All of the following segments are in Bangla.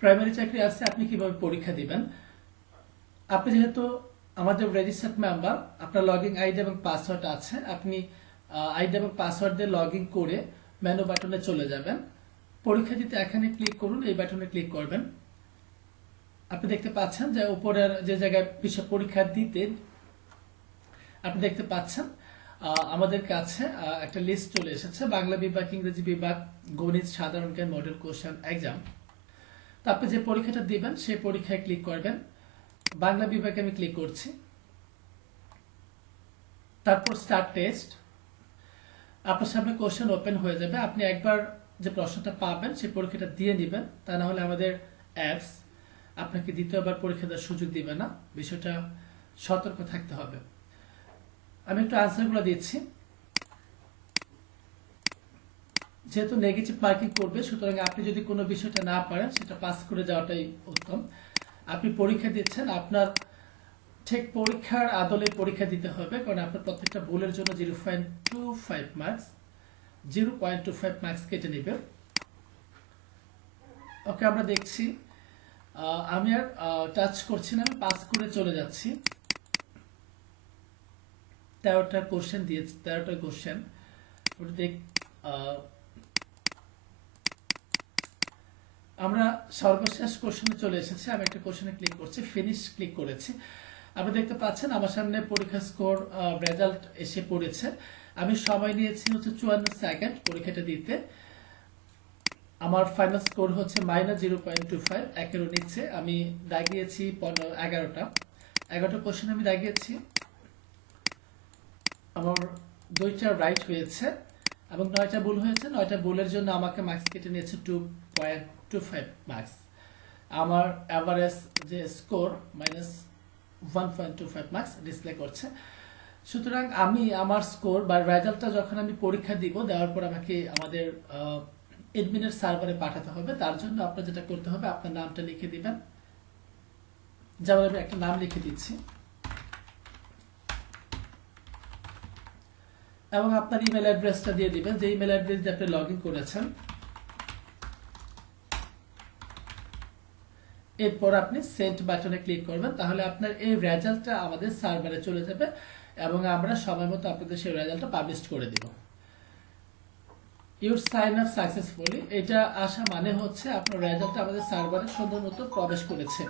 প্রাইমারি চাকরি আছে, আপনি কিভাবে পরীক্ষা দিবেন। আপনি যেহেতু আমাদের রেজিস্টার্ড মেম্বার, আপনার লগইন আইডি এবং পাসওয়ার্ড আছে, আপনি আইডি এবং পাসওয়ার্ড দিয়ে লগ ইন করে মেনু বাটনে চলে যাবেন। পরীক্ষা দিতে এখানে ক্লিক করুন, এই বাটনে ক্লিক করবেন। আপনি দেখতে পাচ্ছেন যে উপরের যে জায়গায় বিষয় পরীক্ষা দিতে আপনি দেখতে পাচ্ছেন আমাদের কাছে একটা লিস্ট চলে এসেছে, বাংলা বিভাগ, ইংরেজি বিভাগ, গণিত, সাধারণ জ্ঞান, মডেল কোশ্চেন এক্সাম। তো আপনি যে পরীক্ষাটা দিবেন সেই পরীক্ষায় ক্লিক করবেন। বাংলা বিভাগে আমি ক্লিক করছি, তারপর স্টার্ট টেস্ট। আপনার সামনে কোশ্চেন ওপেন হয়ে যাবে। আপনি একবার যে প্রশ্নটা পাবেন সেই পরীক্ষাটা দিয়ে নেবেন, তা না হলে আমাদের অ্যাপস আপনাকে দ্বিতীয়বার পরীক্ষা দেওয়ার সুযোগ দিবে না। বিষয়টা সতর্ক থাকতে হবে। আমি একটু আনসারগুলো দিচ্ছি। যেহেতু নেগেটিভ মার্কিং করবে, সুতরাং আপনি যদি কোনো বিষয়টা না পারেন সেটা পাস করে যাওয়াটাই উত্তম। আপনি পরীক্ষা দিচ্ছেন, আপনার ঠিক পরীক্ষার আদলে পরীক্ষা দিতে হবে, কারণ আপনার প্রত্যেকটা ভুলের জন্য 0.25 মার্কস 0.25 মার্কস কেটে নেবে। ওকে, আমরা দেখছি। আমি আর টাচ করছি না, আমি পাস করে চলে যাচ্ছি। 13টা কোশ্চেন দিয়েছে, 13টা কোশ্চেন দেখ। আমরা সর্বশেষ কোশ্চেনে চলে এসেছি। আমি একটা কোশ্চেনে ক্লিক করছি, ফিনিশ ক্লিক করেছি। আপনি দেখতে পাচ্ছেন আমার সামনে পরীক্ষা স্কোর রেজাল্ট এসে পড়েছে। আমি সময় নিয়েছি হচ্ছে 54 সেকেন্ড পরীক্ষাটা দিতে। আমার ফাইনাল স্কোর হচ্ছে -0.25, একেরও নিচ্ছে। আমি দাগিয়েছি 11টা কোশ্চেন আমি দাগিয়েছি। আমার 2টা রাইট হয়েছে এবং 9টা ভুল হয়েছে। 9টা ভুলের জন্য আমাকে মার্কস কেটে নিয়েছে 2.25 মার্কস। আমার অ্যাভারেজ যে স্কোর -1.25 মার্কস ডিসপ্লে করছে। সুতরাং আমি আমার স্কোর বা রেজাল্টটা যখন আমি পরীক্ষা দিব, দেওয়ার পর আমাকে আমাদের এডমিনের সার্ভারে পাঠাতে হবে। তার জন্য আপনার যেটা করতে হবে, আপনার নামটা লিখে দিবেন। যেমন আমি একটা নাম লিখে দিচ্ছি এবং আপনার ইমেল অ্যাড্রেসটা দিয়ে দিবেন, যে ইমেল অ্যাড্রেস দিয়ে আপনি লগ ইন করেছেন। এরপর আপনি সেন্ড বাটনে ক্লিক করবেন, তাহলে আপনার এই রেজাল্টটা আমাদের সার্ভারে চলে যাবে এবং আমরা সময় মতো আপনাদের সেই রেজাল্টটা পাবলিশ করে দিব। ইউর সাইন আপ সাকসেসফুলি, এটা আসা মানে হচ্ছে আপনার রেজাল্টটা আমাদের সার্ভারে সুন্দর মতো প্রবেশ করেছে।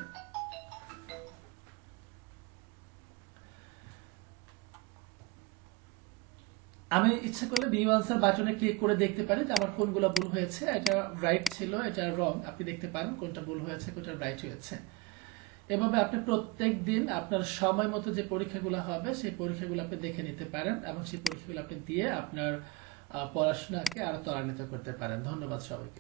আমি ইচ্ছা করলে ভিউ আনসার বাটনে ক্লিক করে দেখতে পারি যে আমার কোনগুলো ভুল হয়েছে। এটা রাইট ছিল, এটা রং। আপনি দেখতে পারেন কোনটা ভুল হয়েছে, কোনটা রাইট হয়েছে। এভাবে আপনি প্রত্যেক দিন আপনার সময় মতো যে পরীক্ষাগুলো হবে সেই পরীক্ষাগুলো আপনি দেখে নিতে পারেন এবং সেই পরীক্ষাগুলো আপনি দিয়ে আপনার পড়াশোনাকে আরো ত্বরান্বিত করতে পারেন। ধন্যবাদ সবাইকে।